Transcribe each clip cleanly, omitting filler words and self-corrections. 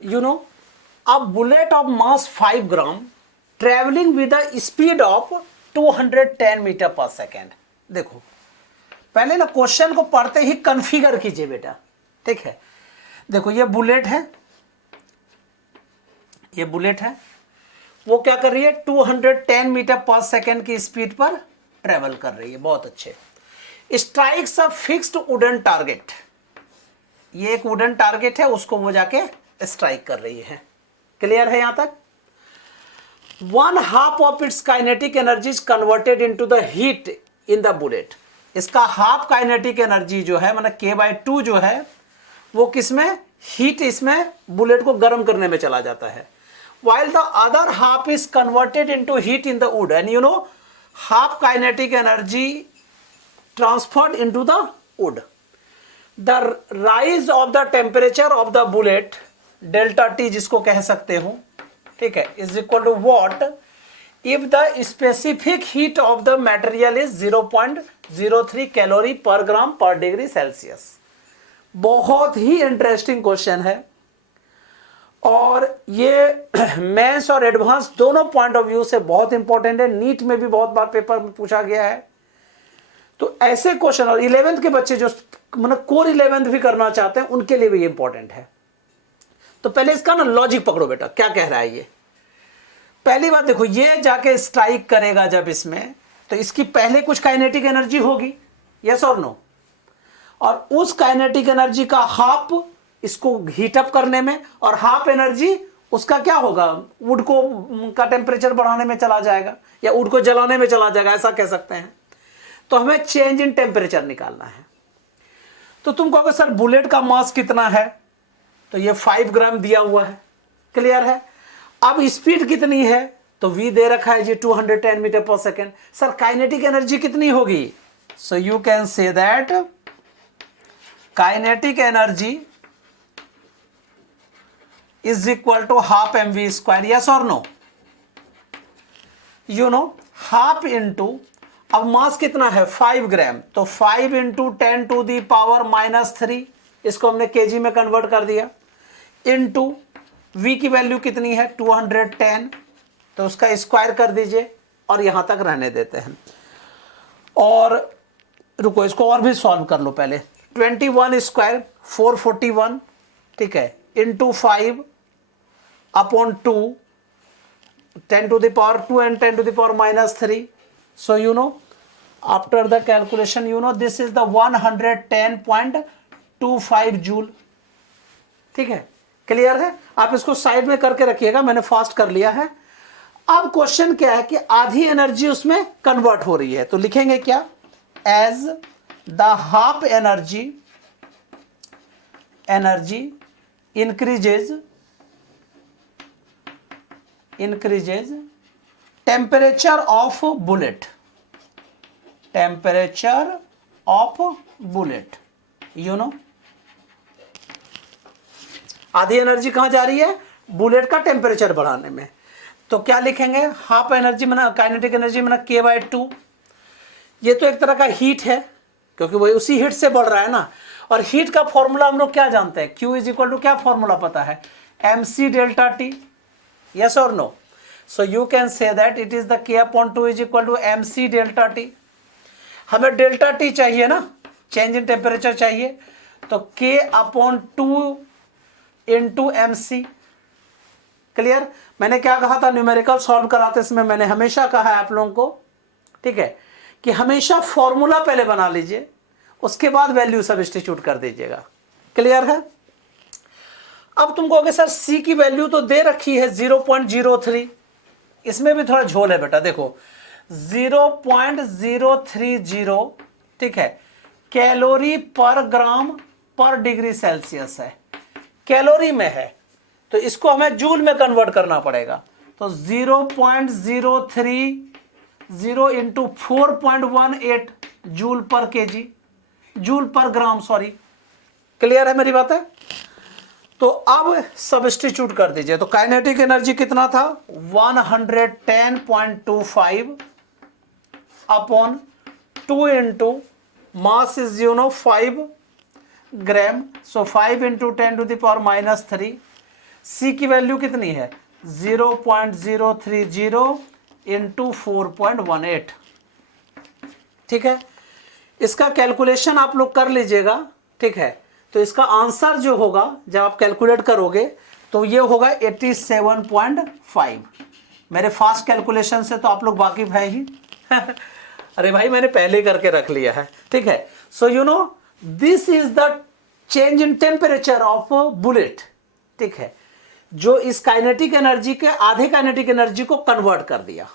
you know, a bullet of mass 5 gram traveling with a speed of 210 metre पर second. देखो पहले ना question को पढ़ते ही कन्फिगर कीजिए बेटा, ठीक है। देखो ये बुलेट है, ये बुलेट है, वो क्या कर रही है 210 मीटर पर सेकेंड की स्पीड पर ट्रेवल कर रही है, बहुत अच्छे। Strikes a fixed wooden target, ये एक वुडन टारगेट है, उसको वो जाके स्ट्राइक कर रही है। क्लियर है यहां तक? 1/2 of its kinetic energy is converted into the heat in the bullet. इसका हाफ काइनेटिक एनर्जी जो है मतलब k/2 जो है वो किसमें, हीट, इसमें बुलेट को गर्म करने में चला जाता है। while the other half is converted into heat in the wood, and you know half kinetic energy transferred into the wood. The rise of the temperature of the bullet delta T जिसको कह सकते हो, ठीक है, is equal to what if the specific heat of the material is 0.03 calorie पर ग्राम पर degree Celsius. बहुत ही interesting question है और ये मेंस और एडवांस दोनों पॉइंट ऑफ व्यू से बहुत इंपॉर्टेंट है। नीट में भी बहुत बार पेपर में पूछा गया है। तो ऐसे क्वेश्चन, और 11th के बच्चे जो मतलब कोर 11th भी करना चाहते हैं उनके लिए भी ये इंपॉर्टेंट है। तो पहले इसका ना लॉजिक पकड़ो बेटा, क्या कह रहा है ये। पहली बात देखो, ये जाके स्ट्राइक करेगा जब इसमें, तो इसकी पहले कुछ काइनेटिक एनर्जी होगी, यस और नो, और उस काइनेटिक एनर्जी का हाफ इसको हीट अप करने में और हाफ एनर्जी उसका क्या होगा, वुड को का टेम्परेचर बढ़ाने में चला जाएगा या वुड को जलाने में चला जाएगा, ऐसा कह सकते हैं। तो हमें चेंज इन टेम्परेचर निकालना है। तो तुम कहोगे सर बुलेट का मास कितना है, तो ये 5 ग्राम दिया हुआ है, क्लियर है। अब स्पीड कितनी है, तो v दे रखा है जी 210 मीटर पर सेकेंड। सर काइनेटिक एनर्जी कितनी होगी, so you can say that kinetic energy is equal to half mv square, yes or no, you know half into, अब मास कितना है 5 ग्राम, तो 5 इंटू 10 टू दी पावर -3, इसको हमने केजी में कन्वर्ट कर दिया, इंटू v की वैल्यू कितनी है 210, तो उसका स्क्वायर कर दीजिए और यहां तक रहने देते हैं। और रुको इसको और भी सॉल्व कर लो पहले। 21 स्क्वायर 441, ठीक है, into 5 upon 2, 10 to the power 2 and 10 to the power -3. So you know after the calculation you know this is the 110.25 joule, ठीक है, क्लियर है। आप इसको साइड में करके रखिएगा, मैंने फास्ट कर लिया है। अब क्वेश्चन क्या है कि आधी एनर्जी उसमें कन्वर्ट हो रही है, तो लिखेंगे क्या, as the half energy increases temperature of bullet, you know आधी एनर्जी कहां जा रही है, बुलेट का टेम्परेचर बढ़ाने में। तो क्या लिखेंगे, हाफ एनर्जी में काइनेटिक एनर्जी में k/2, ये तो एक तरह का हीट है क्योंकि वही उसी हीट से बढ़ रहा है ना। और हीट का फॉर्मूला हम लोग क्या जानते हैं, Q इज इक्वल टू, क्या फॉर्मूला पता है, mc delta T, yes or no, so you can say that it is the k/2 is equal to mc delta t। हमें डेल्टा टी चाहिए ना, चेंज इन टेम्परेचर चाहिए, तो k/2 into mc। Clear. मैंने क्या कहा था न्यूमेरिकल सॉल्व कराते समय, मैंने हमेशा कहा है आप लोगों को, ठीक है, कि हमेशा फॉर्मूला पहले बना लीजिए, उसके बाद वैल्यू सब्स्टिट्यूट कर दीजिएगा। क्लियर है। अब तुम कहोगे सर C की वैल्यू तो दे रखी है 0.03, इसमें भी थोड़ा झोल है बेटा। देखो 0.030, ठीक है, कैलोरी पर ग्राम पर डिग्री सेल्सियस है, कैलोरी में है, तो इसको हमें जूल में कन्वर्ट करना पड़ेगा। तो 0.030 into 4.18 joule per KG, joule per gram, sorry. Clear है मेरी बात है। तो अब सब्स्टिट्यूट कर दीजिए, तो काइनेटिक एनर्जी कितना था 110.25 upon 2 into mass is 5 gram, so 5 into 10 to the power -3, C की वैल्यू कितनी है 0.030 इंटू 4.18। ठीक है, इसका कैलकुलेशन आप लोग कर लीजिएगा। ठीक है, तो इसका आंसर जो होगा जब आप कैलकुलेट करोगे तो ये होगा 87.5। मेरे फास्ट कैलकुलेशन से तो आप लोग वाकिफ है ही अरे भाई मैंने पहले करके रख लिया है। ठीक है, so you know this is the change in temperature of bullet. ठीक है, जो इस काइनेटिक एनर्जी के आधे काइनेटिक एनर्जी को कन्वर्ट कर दिया।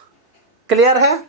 क्लियर है?